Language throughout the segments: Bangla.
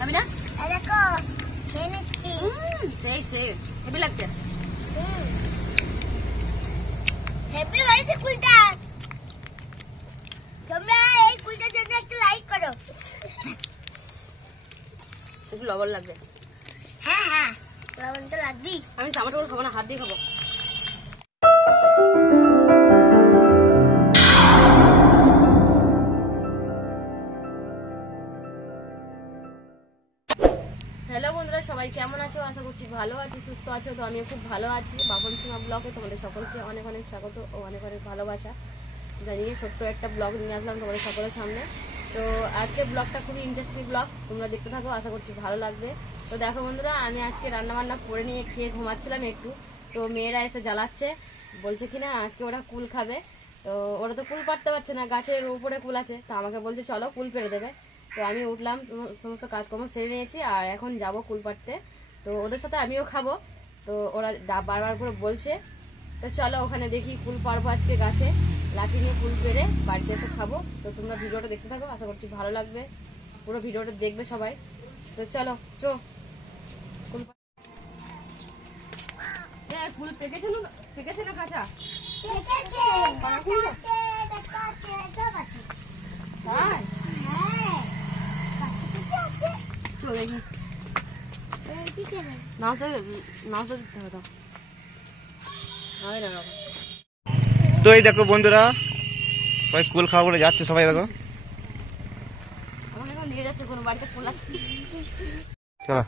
আমি না দেখো সেই সেই হেভি লাগছে হেভি হয়েছে কুলটা তোমরা এই কুলটার জন্য একটু লাইক করো একটু লবণ লাগবে হ্যাঁ হ্যাঁ লবণ তো লাগবেই আমি চামচটা করে খাবো না হাত দিয়ে খাবো হ্যালো বন্ধুরা সবাই কেমন আছো আশা করছি ভালো আছো সুস্থ আছো তো আমিও খুব ভালো আছি বাপন সীমা ব্লগে তোমাদের সকলকে অনেক অনেক স্বাগত ও অনেক অনেক ভালোবাসা জানিয়ে ছোট্ট একটা ব্লগ নিয়ে আসলাম তোমাদের সকলের সামনে তো আজকের ব্লগটা খুবই ইন্টারেস্টিং ব্লগ তোমরা দেখতে থাকো আশা করছি ভালো লাগবে তো দেখো বন্ধুরা আমি আজকে রান্না বান্না করে নিয়ে খেয়ে ঘুমাচ্ছিলাম একটু তো মেয়েরা এসে জ্বালাচ্ছে বলছে কিনা আজকে ওরা কুল খাবে তো ওরা তো কুল পাড়তে পারছে না গাছের উপরে কুল আছে তো আমাকে বলছে চলো কুল পেড়ে দেবে তো আমি উঠলাম সমস্ত কাজকর্ম সেরে নিয়েছি আর এখন যাবো কুল পাড়তে তো ওদের সাথে আমিও খাবো তো ওরা বারবার করে বলছে তো চলো ওখানে দেখি কুল পারবো আজকে গাছে লাঠি নিয়ে কুল পেরে বাড়িতে এসে খাবো তো তোমরা ভিডিওটা দেখতে থাকো আশা করছি ভালো লাগবে পুরো ভিডিওটা দেখবে সবাই তো চলো চো কুল পেকেছে না কাঁচা তো এই দেখো বন্ধুরা সবাই কুল খাওয়া বলে যাচ্ছে সবাই দেখো চলো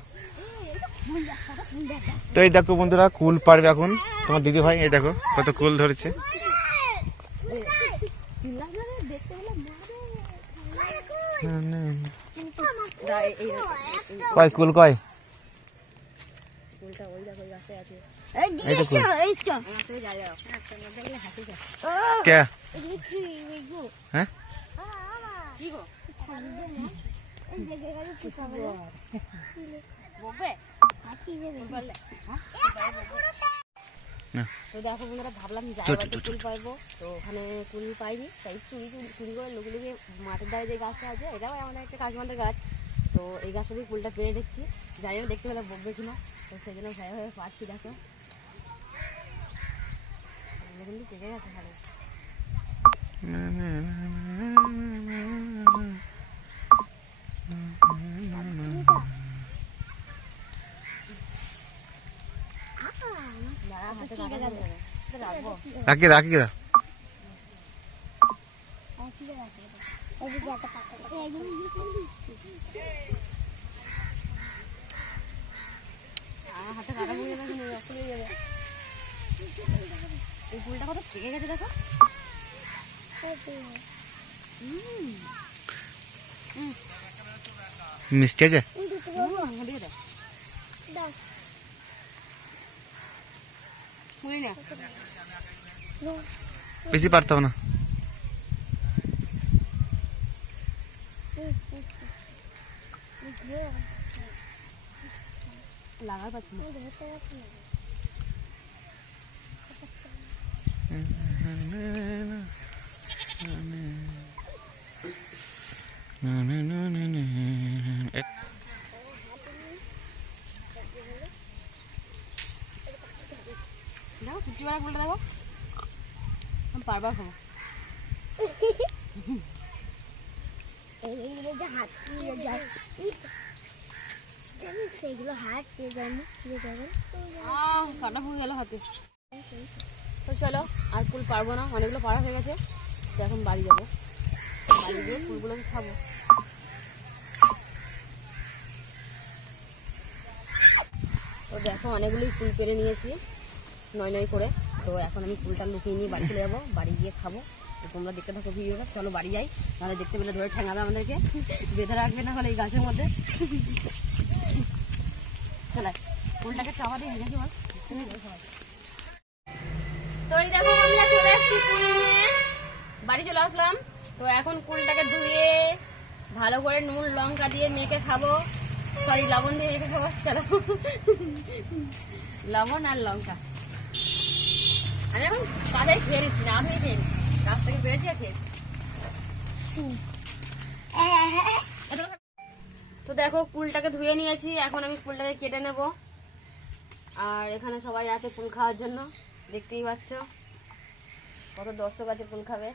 তো এই দেখো বন্ধুরা কুল পারবে এখন তোমার দিদি ভাই এই দেখো কত কুল ধরেছে কয় কুল কয় তো দেখো বন্ধুরা ভাবলাম যাই কুল পাইবো তো ওখানে কুল পাইনি তাই চুরি করে লুকিয়ে লুকিয়ে মাঠের ধারে যে গাছটা আছে এটাও আমাদের একটা কাশমান্ডের গাছ তো এই গাছটা দিয়ে কুলটা পেরে দেখছি জানি না দেখতে পেলে বকবে কিনা তো সেই জন্য ভয়ে ভয়ে পাচ্ছি দেখো কিন্তু চেপে গেছে ভালো রাখি রাখি হাতে কাটা নিয়ে যাবে এই ফুলটা কত পেকে গেছে দেখো মিষ্টি আছে বেশি পারতাম না লাগার পাচ্ছি না দেখো ছুটি বেলা ফুলটা দেখো আমি পারবার খাবো কাটা ফুল গেল হাতে তো চলো আর ফুল পারবো না অনেকগুলো পাড়া হয়ে গেছে তো এখন বাড়ি যাবো বাড়ি গিয়ে ফুলগুলো খাবো তো দেখো অনেকগুলোই ফুল পেরে নিয়েছি নয় নয় করে তো এখন আমি ফুলটা লুকিয়ে নিয়ে বাড়ি চলে যাবো বাড়ি গিয়ে খাবো তো তোমরা দেখতে থাকো ভিডিওটা চলো বাড়ি যাই তাহলে দেখতে পেলে ধরে ঠেঙাবে আমাদেরকে বেঁধে রাখবে না হলে এই গাছের মধ্যে চলে ফুলটাকে চাপা দিয়ে নিয়ে যাবো তো এই দেখো আমরা চলে আসছি ফুল নিয়ে বাড়ি চলে আসলাম তো এখন ফুলটাকে ধুয়ে ভালো করে নুন লঙ্কা দিয়ে মেখে খাবো সরি লবণ দিয়ে মেখে খাবো চলো লবণ আর লঙ্কা আমি এখন কাদায় খেয়ে নিচ্ছি না ধুয়ে খেয়ে নিচ্ছি গাছ থেকে বেড়েছি আর খেয়ে তো দেখো কুলটাকে ধুয়ে নিয়েছি, এখন আমি কুলটাকে কেটে নেব। আর এখানে সবাই আছে কুল খাওয়ার জন্য, দেখতেই পাচ্ছ কত দর্শক আছে কুল খাবে।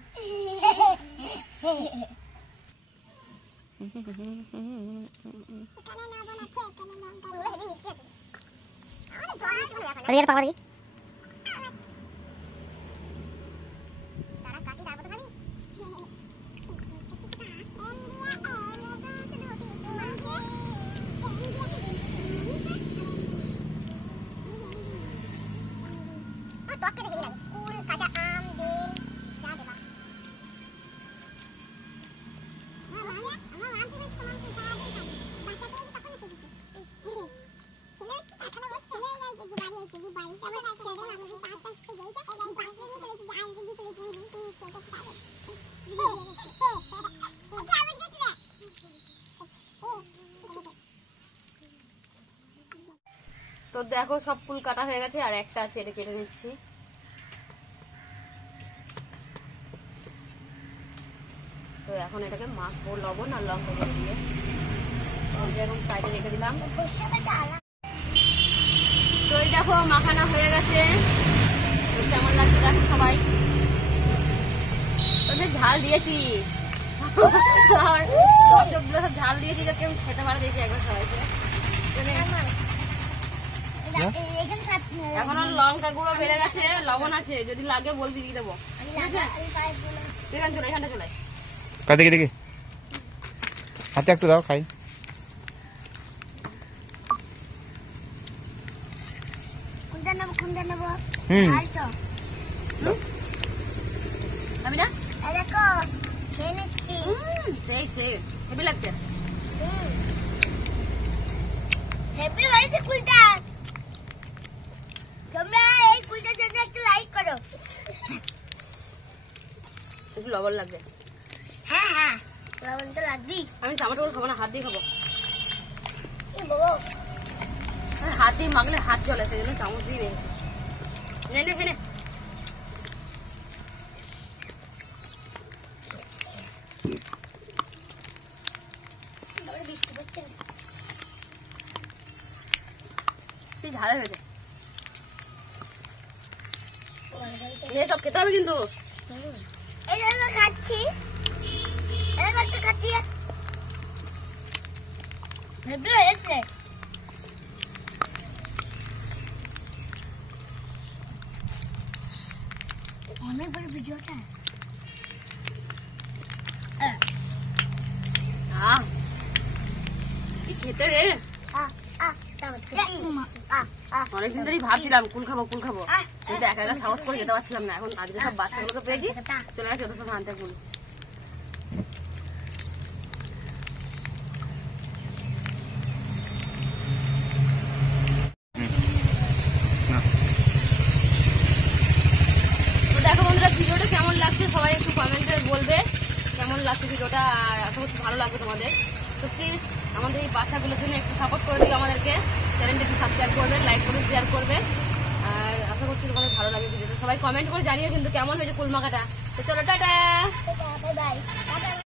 তো দেখো সব ফুল কাটা হয়ে গেছে, আর একটা আছে, এটা কেটে নিচ্ছি। তো এখন এটাকে মাখবো লবণ আর লঙ্কা গুঁড়ো দিয়ে, এরকম সাইডে রেখে দিলাম। তো এই দেখো মাখানো হয়ে গেছে, কেমন লাগছে দেখো সবাই। তোদের ঝাল দিয়েছি, দর্শকগুলো সব ঝাল দিয়েছি, কেমন খেতে পারে দেখি একবার সবাইকে। এখন লঙ্কা গুঁড়ো বেড়ে গেছে, লবণ আছে, যদি লাগে বলবি দিয়ে দেবো। এখানটা চলে দেখি দেখি, হাতে একটু দাও খাই। আমি না সেই সেই হেভি লাগছে। হেভি হয়েছে কুলটা। তোমরা এই কুলটার জন্য একটু লাইক করো। একটু লবণ লাগবে। হ্যাঁ হ্যাঁ লবণ তো লাগবেই। আমি চামচ করে খাবো না, হাত দিয়ে খাবো। বাবা হাত দিয়ে মাখলে হাত চলে, সেই জন্য চামচ দিয়ে বেড়েছি। নে বৃষ্টি পড়ছে ঝাল হয়েছে, সব খেতে হবে কিন্তু। এই জন্য খাচ্ছি, খাচ্ছি হেভি হয়েছে। অনেক বড় ভিডিওটা। কি খেতে রে, অনেকদিন ধরেই ভাবছিলাম কুল খাবো কিন্তু একা একা সাহস করে যেতে পারছিলাম না। এখন আজকে সব বাচ্চাগুলোকে পেয়েছি, চলে গেছে ওদের সঙ্গে আনতে কুল। তো দেখো বন্ধুরা, ভিডিওটা কেমন লাগছে সবাই একটু কমেন্টে বলবে কেমন লাগছে ভিডিওটা, আর আশা করছি ভালো লাগবে তোমাদের। তো প্লিজ আমাদের এই বাচ্চাগুলোর জন্য একটু সাপোর্ট করে দিও আমাদেরকে, চ্যানেলটা একটু সাবস্ক্রাইব করবে, লাইক করবে, শেয়ার করবে। আর আশা করছি তোমাদের ভালো লাগে ভিডিওটা। সবাই কমেন্ট করে জানিও কিন্তু কেমন হয়েছে কুল মাখাটা। তো চলো টাটা, বাই বাই।